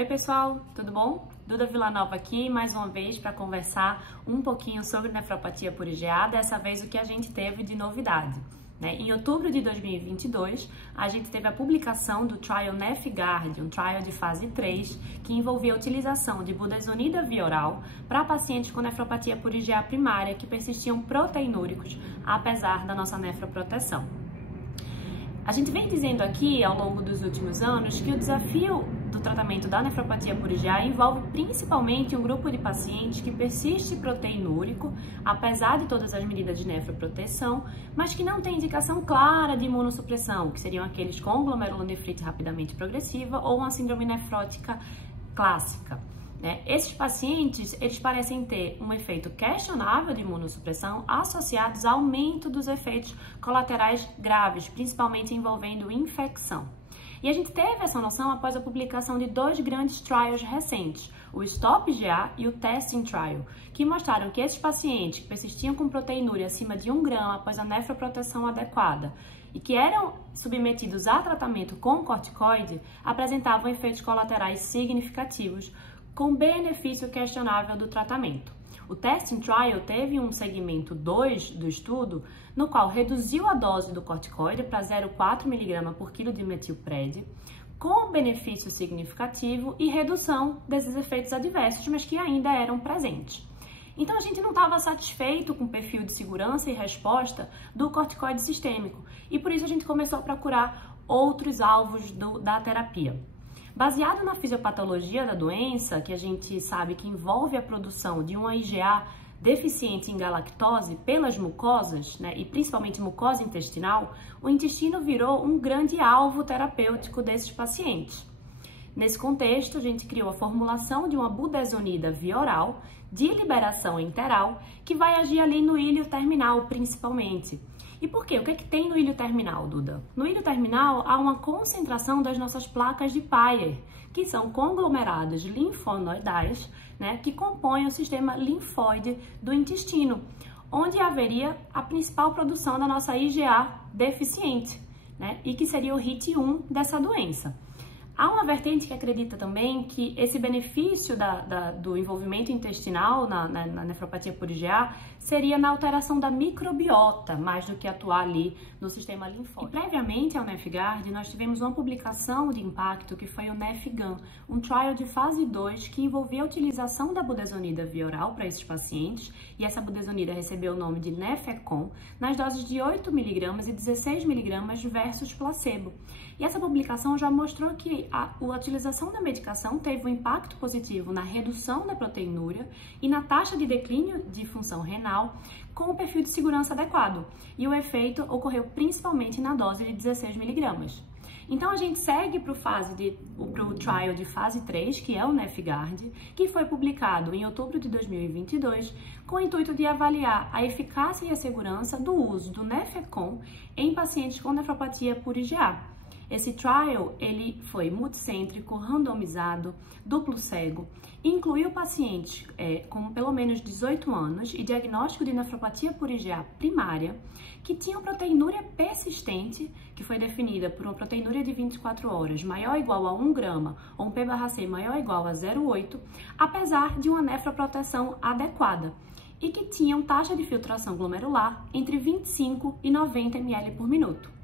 Oi pessoal, tudo bom? Duda Villanova aqui, mais uma vez para conversar um pouquinho sobre nefropatia por IgA, dessa vez o que a gente teve de novidade. Em outubro de 2022, a gente teve a publicação do Trial NefGuard, um trial de fase 3, que envolvia a utilização de budesonida via oral para pacientes com nefropatia por IgA primária que persistiam proteinúricos, apesar da nossa nefroproteção. A gente vem dizendo aqui, ao longo dos últimos anos, que o desafio do tratamento da nefropatia por IgA envolve principalmente um grupo de pacientes que persiste proteinúrico, apesar de todas as medidas de nefroproteção, mas que não tem indicação clara de imunossupressão, que seriam aqueles com glomerulonefrite rapidamente progressiva ou uma síndrome nefrótica clássica. Esses pacientes, eles parecem ter um efeito questionável de imunossupressão associados ao aumento dos efeitos colaterais graves, principalmente envolvendo infecção. E a gente teve essa noção após a publicação de dois grandes trials recentes, o STOP-IgA e o TESTING Trial, que mostraram que esses pacientes que persistiam com proteinúria acima de 1 grama após a nefroproteção adequada e que eram submetidos a tratamento com corticoide apresentavam efeitos colaterais significativos, com benefício questionável do tratamento. O Testing Trial teve um segmento 2 do estudo, no qual reduziu a dose do corticoide para 0,4 mg por quilo de metilpred, com benefício significativo e redução desses efeitos adversos, mas que ainda eram presentes. Então a gente não estava satisfeito com o perfil de segurança e resposta do corticoide sistêmico, e por isso a gente começou a procurar outros alvos da terapia. Baseado na fisiopatologia da doença, que a gente sabe que envolve a produção de uma IgA deficiente em galactose pelas mucosas, e principalmente mucosa intestinal, o intestino virou um grande alvo terapêutico desses pacientes. Nesse contexto, a gente criou a formulação de uma budesonida via oral, de liberação enteral, que vai agir ali no ilho terminal principalmente. E por quê? O que é que tem no ilho terminal, Duda? No ilho terminal há uma concentração das nossas placas de Peyer, que são conglomerados linfonoidais, que compõem o sistema linfóide do intestino, onde haveria a principal produção da nossa IgA deficiente, e que seria o HIT1 dessa doença. Há uma vertente que acredita também que esse benefício do envolvimento intestinal na nefropatia por IgA seria na alteração da microbiota, mais do que atuar ali no sistema linfóide. E previamente ao NefGuard, nós tivemos uma publicação de impacto que foi o NefGAN, um trial de fase 2 que envolvia a utilização da budesonida via oral para esses pacientes, e essa budesonida recebeu o nome de Nefecon, nas doses de 8 mg e 16 mg versus placebo. E essa publicação já mostrou que a utilização da medicação teve um impacto positivo na redução da proteinúria e na taxa de declínio de função renal com o perfil de segurança adequado. E o efeito ocorreu principalmente na dose de 16 mg. Então a gente segue para o trial de fase 3, que é o NefGuard, que foi publicado em outubro de 2022, com o intuito de avaliar a eficácia e a segurança do uso do Nefecon em pacientes com nefropatia por IgA. Esse trial, ele foi multicêntrico, randomizado, duplo cego, incluiu pacientes com pelo menos 18 anos e diagnóstico de nefropatia por IgA primária, que tinham proteinúria persistente, que foi definida por uma proteinúria de 24 horas maior ou igual a 1 grama ou um P/C maior ou igual a 0,8, apesar de uma nefroproteção adequada, e que tinham taxa de filtração glomerular entre 25 e 90 ml por minuto.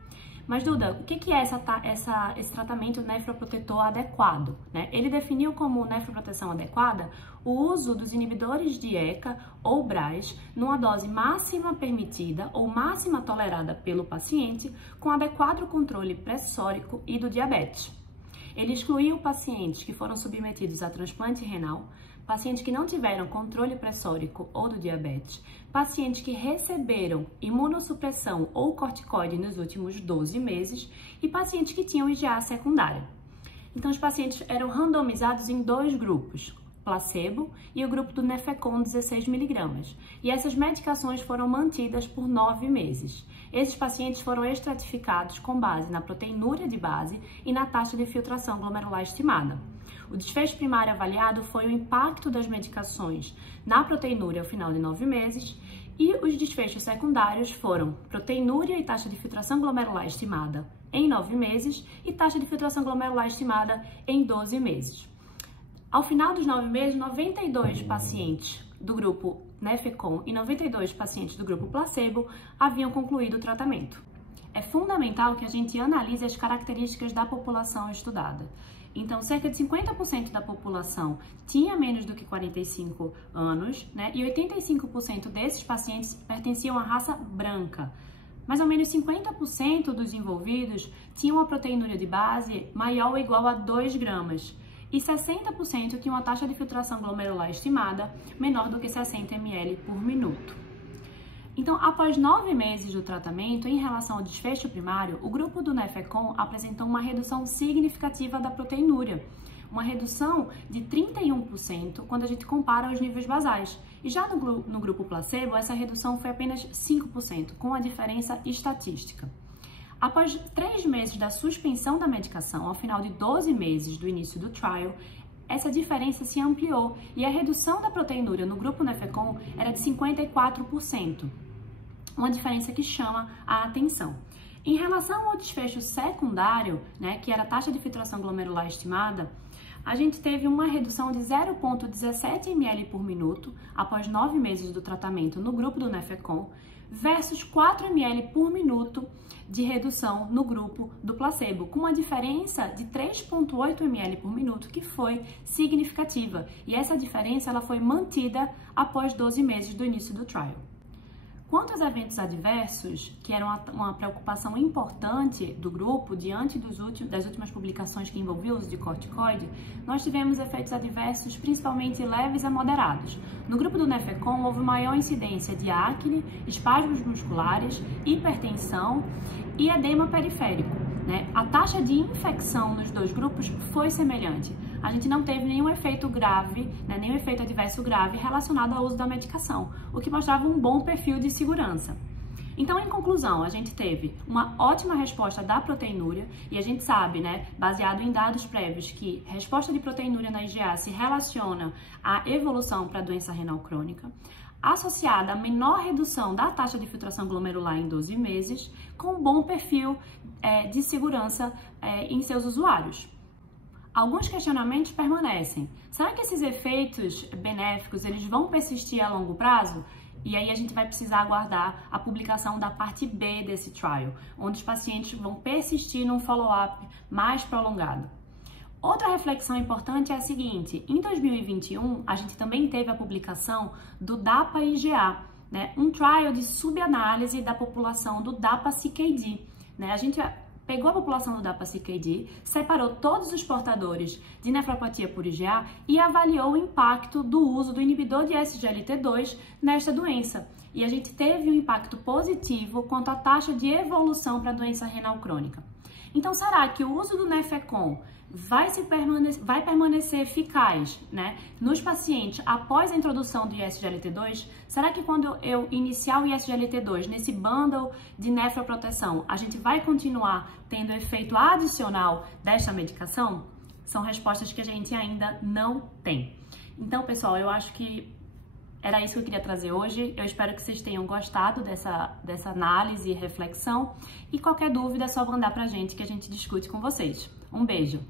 Mas, Duda, o que é esse tratamento nefroprotetor adequado? Ele definiu como nefroproteção adequada o uso dos inibidores de ECA ou BRAS numa dose máxima permitida ou máxima tolerada pelo paciente, com adequado controle pressórico e do diabetes. Ele excluiu pacientes que foram submetidos a transplante renal, pacientes que não tiveram controle pressórico ou do diabetes, pacientes que receberam imunossupressão ou corticoide nos últimos 12 meses e pacientes que tinham IgA secundária. Então, os pacientes eram randomizados em dois grupos, placebo e o grupo do Nefecon 16 mg. E essas medicações foram mantidas por 9 meses. Esses pacientes foram estratificados com base na proteinúria de base e na taxa de filtração glomerular estimada. O desfecho primário avaliado foi o impacto das medicações na proteinúria ao final de 9 meses e os desfechos secundários foram proteinúria e taxa de filtração glomerular estimada em 9 meses e taxa de filtração glomerular estimada em 12 meses. Ao final dos 9 meses, 92 pacientes do grupo Nefecon e 92 pacientes do grupo placebo haviam concluído o tratamento. É fundamental que a gente analise as características da população estudada. Então, cerca de 50% da população tinha menos do que 45 anos, né? E 85% desses pacientes pertenciam à raça branca. Mais ou menos 50% dos envolvidos tinham uma proteinúria de base maior ou igual a 2 gramas. E 60% tinham uma taxa de filtração glomerular estimada menor do que 60 ml por minuto. Então, após 9 meses do tratamento, em relação ao desfecho primário, o grupo do Nefecon apresentou uma redução significativa da proteinúria, uma redução de 31% quando a gente compara os níveis basais. E já no grupo placebo, essa redução foi apenas 5%, com a diferença estatística. Após 3 meses da suspensão da medicação, ao final de 12 meses do início do trial, essa diferença se ampliou e a redução da proteinúria no grupo Nefecon era de 54%, uma diferença que chama a atenção. Em relação ao desfecho secundário, né, que era a taxa de filtração glomerular estimada, a gente teve uma redução de 0,17 ml por minuto após 9 meses do tratamento no grupo do Nefecon versus 4 ml por minuto de redução no grupo do placebo, com uma diferença de 3,8 ml por minuto, que foi significativa. E essa diferença ela foi mantida após 12 meses do início do trial. Quanto aos eventos adversos, que eram uma preocupação importante do grupo diante das últimas publicações que envolviam o uso de corticoide, nós tivemos efeitos adversos principalmente leves a moderados. No grupo do Nefecon houve maior incidência de acne, espasmos musculares, hipertensão e edema periférico, né? A taxa de infecção nos dois grupos foi semelhante. A gente não teve nenhum efeito grave, né, nenhum efeito adverso grave relacionado ao uso da medicação, o que mostrava um bom perfil de segurança. Então, em conclusão, a gente teve uma ótima resposta da proteinúria e a gente sabe, né, baseado em dados prévios, que resposta de proteinúria na IgA se relaciona à evolução para a doença renal crônica, associada à menor redução da taxa de filtração glomerular em 12 meses, com um bom perfil de segurança em seus usuários. Alguns questionamentos permanecem. Será que esses efeitos benéficos eles vão persistir a longo prazo? E aí a gente vai precisar aguardar a publicação da parte B desse trial, onde os pacientes vão persistir num follow-up mais prolongado. Outra reflexão importante é a seguinte: em 2021 a gente também teve a publicação do DAPA-IgA, né? Um trial de subanálise da população do DAPA-CKD, né? A gente pegou a população do DAPA-CKD, separou todos os portadores de nefropatia por IgA e avaliou o impacto do uso do inibidor de SGLT2 nesta doença. E a gente teve um impacto positivo quanto à taxa de evolução para a doença renal crônica. Então, será que o uso do Nefecon vai permanecer eficaz, né, nos pacientes após a introdução do ISGLT2? Será que quando eu iniciar o ISGLT2 nesse bundle de nefroproteção, a gente vai continuar tendo efeito adicional desta medicação? São respostas que a gente ainda não tem. Então, pessoal, eu acho que era isso que eu queria trazer hoje. Eu espero que vocês tenham gostado dessa análise e reflexão. E qualquer dúvida é só mandar pra gente que a gente discute com vocês. Um beijo!